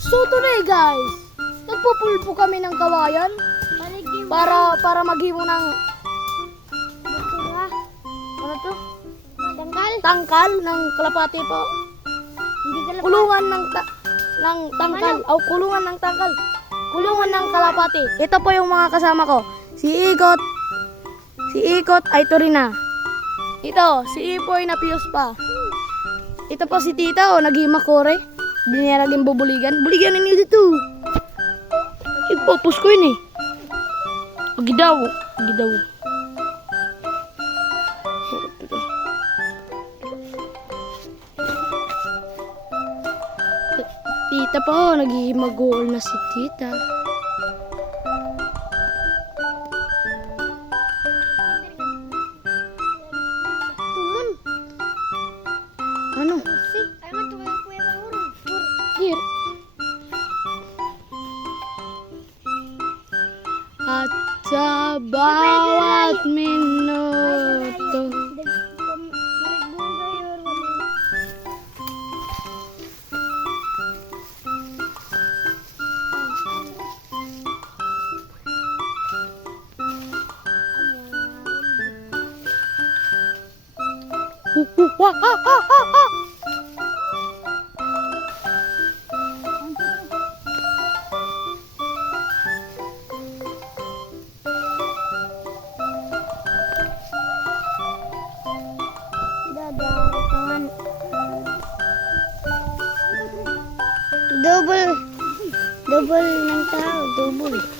So today guys, nagpupulpo kami ng kawayan para maghimo ng ano to? Tangkal ng kalapati po. Kulungan ng tangkal. Kulungan ng tangkal. Kulungan ng kalapati. Ito po yung mga kasama ko. Si Ikot ay Turina. Ito, si Ipoy na piyos pa. Ito po si Tita, naghimakore. Hindi niya naging bubuligan. Buligan ninyo dito. Ipopos ko yun eh. Agidaw. Tita po, naghihimagool na si Tita. Ano? Here. At sa bawat minuto. Double ng tao, double.